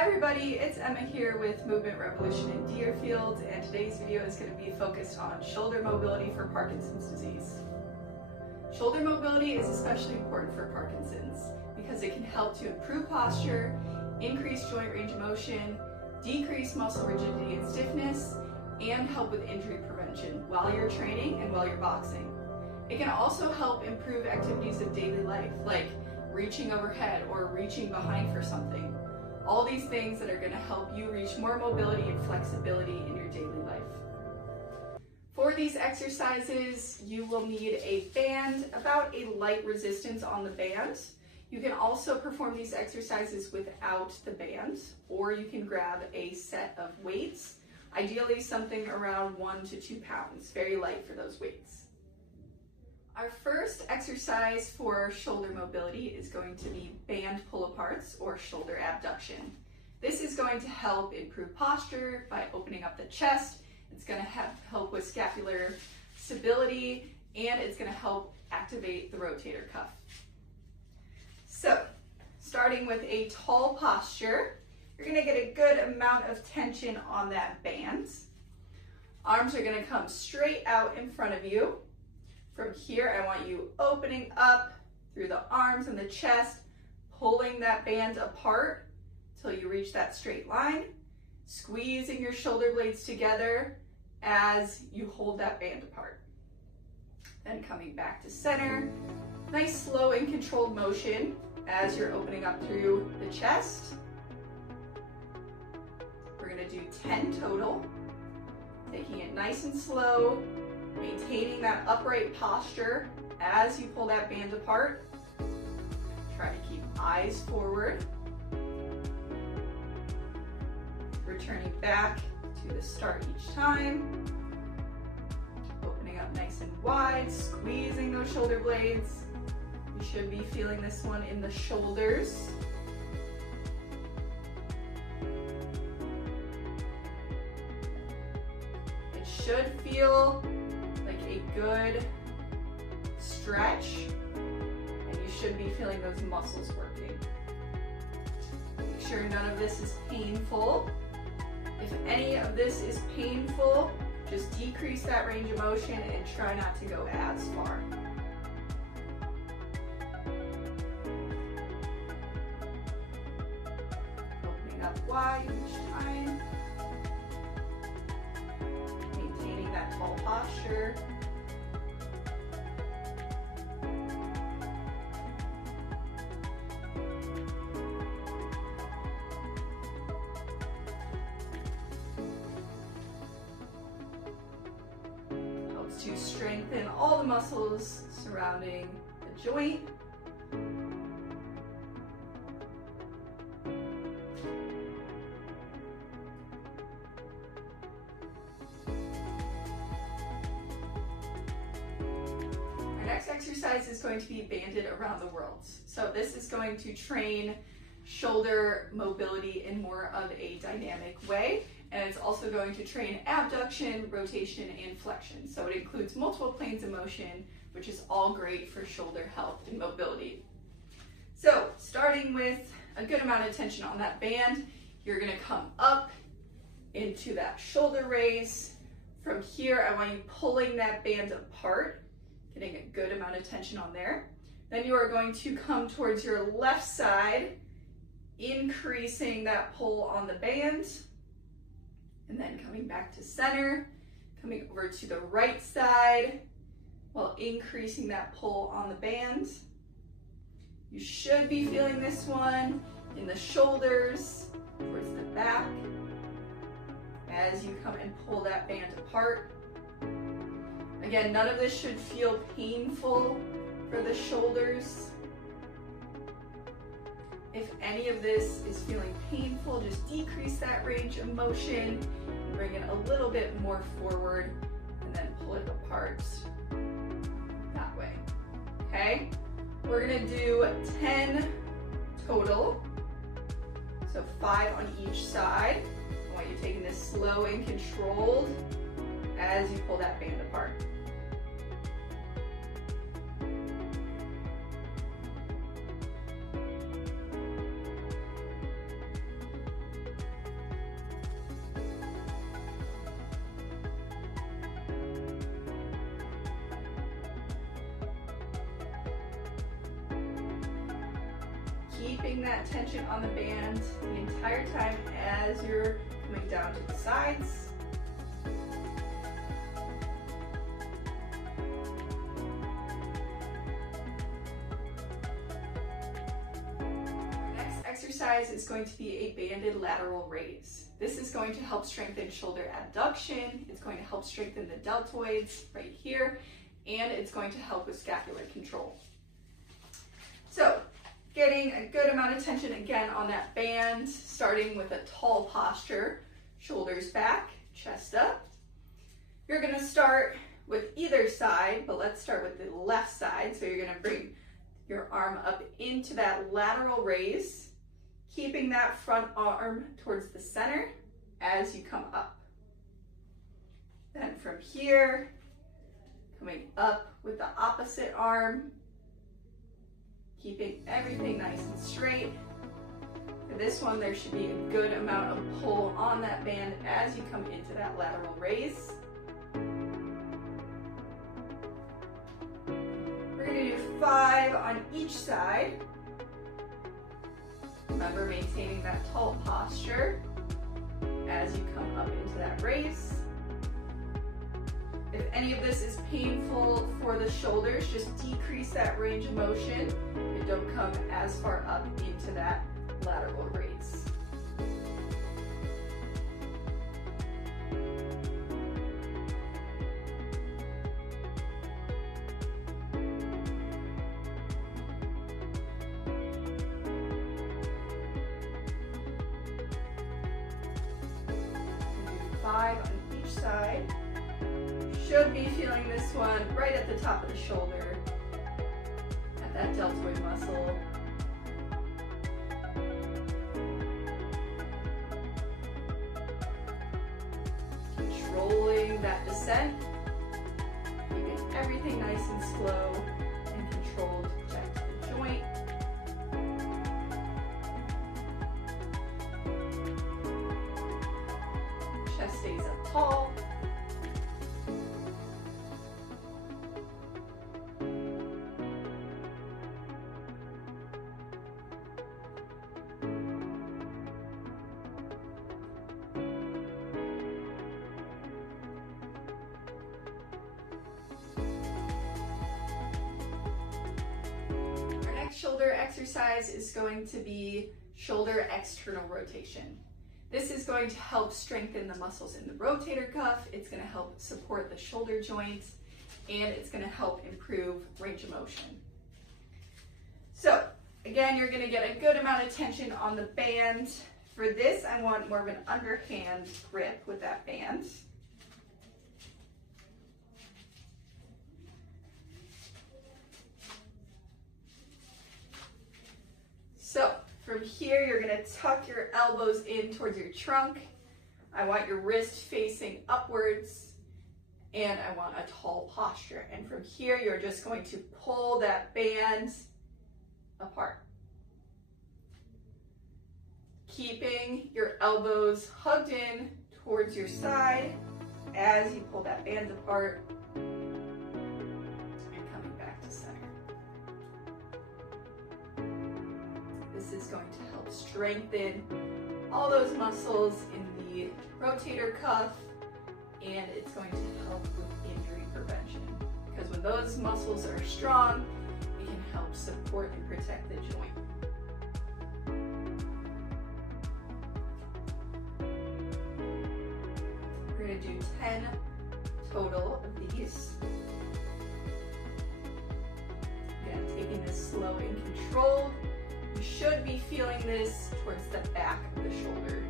Hi everybody, it's Emma here with Movement Revolution in Deerfield, and today's video is going to be focused on shoulder mobility for Parkinson's disease. Shoulder mobility is especially important for Parkinson's because it can help to improve posture, increase joint range of motion, decrease muscle rigidity and stiffness, and help with injury prevention while you're training and while you're boxing. It can also help improve activities of daily life, like reaching overhead or reaching behind for something. All these things that are going to help you reach more mobility and flexibility in your daily life. For these exercises, you will need a band, about a light resistance on the band. You can also perform these exercises without the band, or you can grab a set of weights, ideally something around 1 to 2 pounds, very light for those weights. Our first exercise for shoulder mobility is going to be band pull-aparts or shoulder abduction. This is going to help improve posture by opening up the chest. It's going to help with scapular stability, and it's going to help activate the rotator cuff. So, starting with a tall posture, you're going to get a good amount of tension on that band. Arms are going to come straight out in front of you. From here, I want you opening up through the arms and the chest, pulling that band apart till you reach that straight line, squeezing your shoulder blades together as you hold that band apart. Then coming back to center, nice slow and controlled motion as you're opening up through the chest. We're gonna do 10 total, taking it nice and slow, maintaining that upright posture as you pull that band apart. Try to keep eyes forward. Returning back to the start each time. Opening up nice and wide, squeezing those shoulder blades. You should be feeling this one in the shoulders. It should feel a good stretch, and you should be feeling those muscles working. Make sure none of this is painful. If any of this is painful, just decrease that range of motion and try not to go as far. Opening up wide each time. Maintaining that tall posture. To strengthen all the muscles surrounding the joint. Our next exercise is going to be banded around the world. So this is going to train shoulder mobility in more of a dynamic way. And it's also going to train abduction, rotation, and flexion. So it includes multiple planes of motion, which is all great for shoulder health and mobility. So starting with a good amount of tension on that band, you're gonna come up into that shoulder raise. From here, I want you pulling that band apart, getting a good amount of tension on there. Then you are going to come towards your left side, increasing that pull on the band. And then coming back to center, coming over to the right side while increasing that pull on the band. You should be feeling this one in the shoulders, towards the back, as you come and pull that band apart. Again, none of this should feel painful for the shoulders. If any of this is feeling painful, just decrease that range of motion, bring it a little bit more forward, and then pull it apart that way, okay? We're gonna do 10 total, so 5 on each side. I want you taking this slow and controlled as you pull that band apart. keeping that tension on the band the entire time as you're coming down to the sides. Next exercise is going to be a banded lateral raise. This is going to help strengthen shoulder abduction, it's going to help strengthen the deltoids right here, and it's going to help with scapular control. So, getting a good amount of tension again on that band, starting with a tall posture, shoulders back, chest up. You're gonna start with either side, but let's start with the left side. So you're gonna bring your arm up into that lateral raise, keeping that front arm towards the center as you come up. Then from here, coming up with the opposite arm, keeping everything nice and straight. For this one, there should be a good amount of pull on that band as you come into that lateral raise. We're gonna do 5 on each side. Remember, maintaining that tall posture as you come up into that raise. If any of this is painful for the shoulders, just decrease that range of motion and don't come as far up into that lateral raise. Do 5 on each side. Should be feeling this one right at the top of the shoulder, at that deltoid muscle. Controlling that descent, keeping everything nice and slow and controlled to protect the joint. Chest stays up tall. Shoulder exercise is going to be shoulder external rotation. This is going to help strengthen the muscles in the rotator cuff, it's going to help support the shoulder joints, and it's going to help improve range of motion. So again, you're going to get a good amount of tension on the band. For this, I want more of an underhand grip with that band. So from here, you're gonna tuck your elbows in towards your trunk. I want your wrist facing upwards, and I want a tall posture. And from here, you're just going to pull that band apart. Keeping your elbows hugged in towards your side as you pull that band apart. This is going to help strengthen all those muscles in the rotator cuff, and it's going to help with injury prevention. Because when those muscles are strong, it can help support and protect the joint. We're going to do 10 total of these. Again, taking this slow and controlled. You should be feeling this towards the back of the shoulder.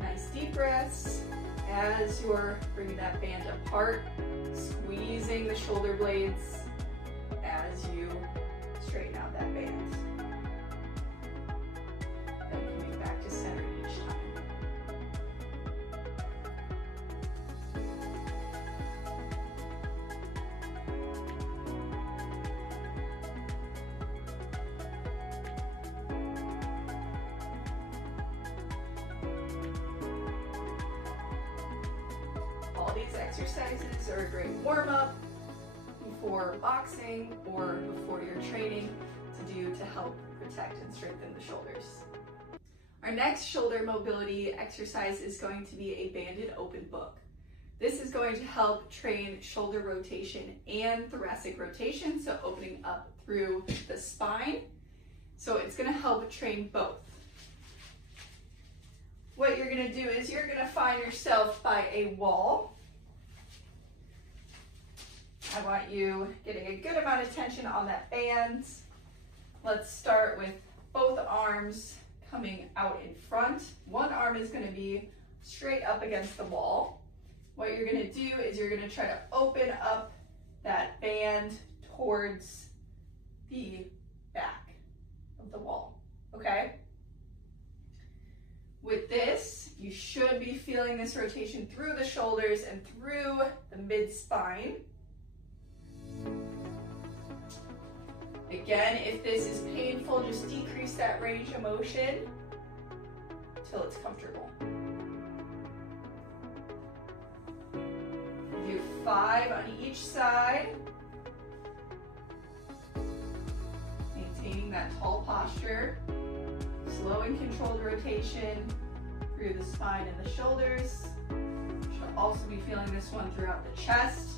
Nice deep breaths as you're bringing that band apart, squeezing the shoulder blades as you straighten out that band. Then coming back to center each time. All these exercises are a great warm-up before boxing or before your training to do to help protect and strengthen the shoulders. Our next shoulder mobility exercise is going to be a banded open book. This is going to help train shoulder rotation and thoracic rotation, so opening up through the spine. So it's going to help train both. What you're going to do is you're going to find yourself by a wall. I want you getting a good amount of tension on that band. Let's start with both arms coming out in front. One arm is going to be straight up against the wall. What you're going to do is you're going to try to open up that band towards the back of the wall, okay? With this, you should be feeling this rotation through the shoulders and through the mid-spine. Again, if this is painful, just decrease that range of motion until it's comfortable. Do 5 on each side. Maintaining that tall posture. Slow and controlled rotation through the spine and the shoulders. You should also be feeling this one throughout the chest.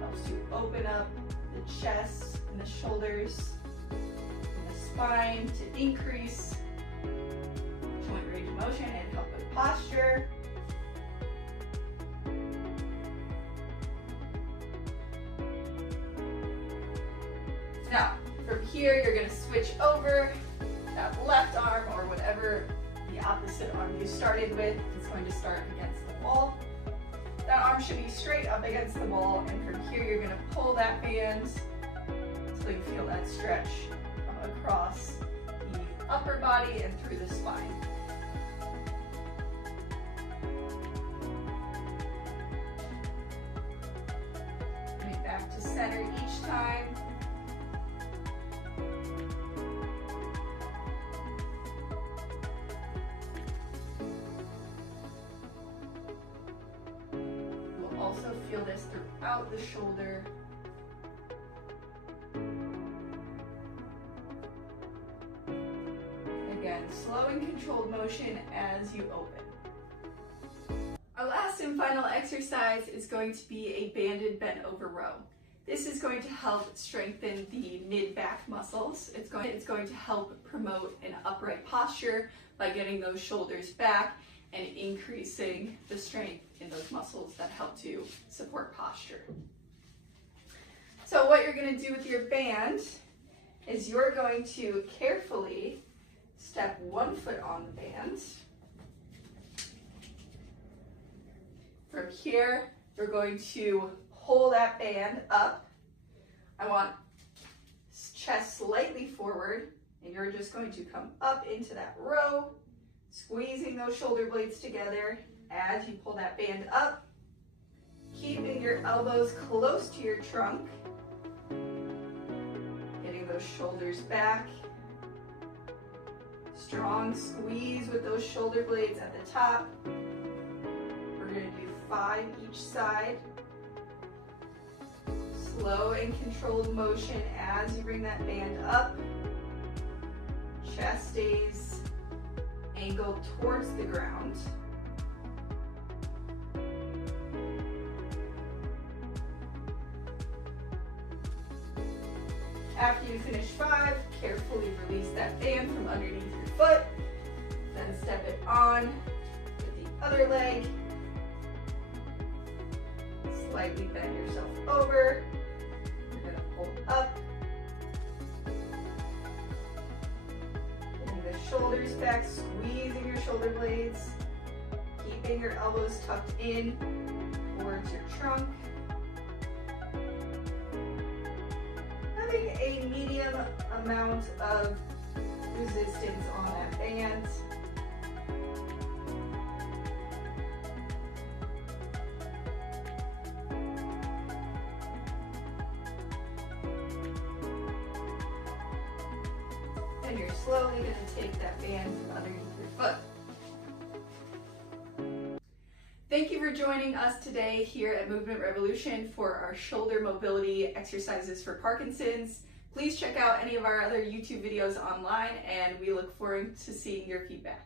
Helps you open up the chest and the shoulders and the spine to increase joint range of motion and help with posture. Now, from here, you're going to switch over. That left arm, or whatever the opposite arm you started with, is going to start against the wall. That arm should be straight up against the wall, and from here you're going to pull that band until you feel that stretch across the upper body and through the spine. Bring it back to center each time. Also feel this throughout the shoulder. Again, slow and controlled motion as you open. Our last and final exercise is going to be a banded bent over row. This is going to help strengthen the mid-back muscles. It's going to help promote an upright posture by getting those shoulders back and increasing the strength in those muscles that help to support posture. So what you're going to do with your band is you're going to carefully step one foot on the band. From here, you're going to pull that band up. I want chest slightly forward, and you're just going to come up into that row, squeezing those shoulder blades together as you pull that band up, keeping your elbows close to your trunk, getting those shoulders back. Strong squeeze with those shoulder blades at the top. We're going to do 5 each side. Slow and controlled motion as you bring that band up. Chest stays angled towards the ground. After you finish 5, carefully release that band from underneath your foot. Then step it on with the other leg. Slightly bend yourself over. You're going to pull up. Getting the shoulders back, squeezing your shoulder blades. Keeping your elbows tucked in towards your trunk. Having a medium amount of resistance on that band. And you're slowly going to take that band from underneath your foot. Thank you for joining us today here at Movement Revolution for our shoulder mobility exercises for Parkinson's. Please check out any of our other YouTube videos online, and we look forward to seeing your feedback.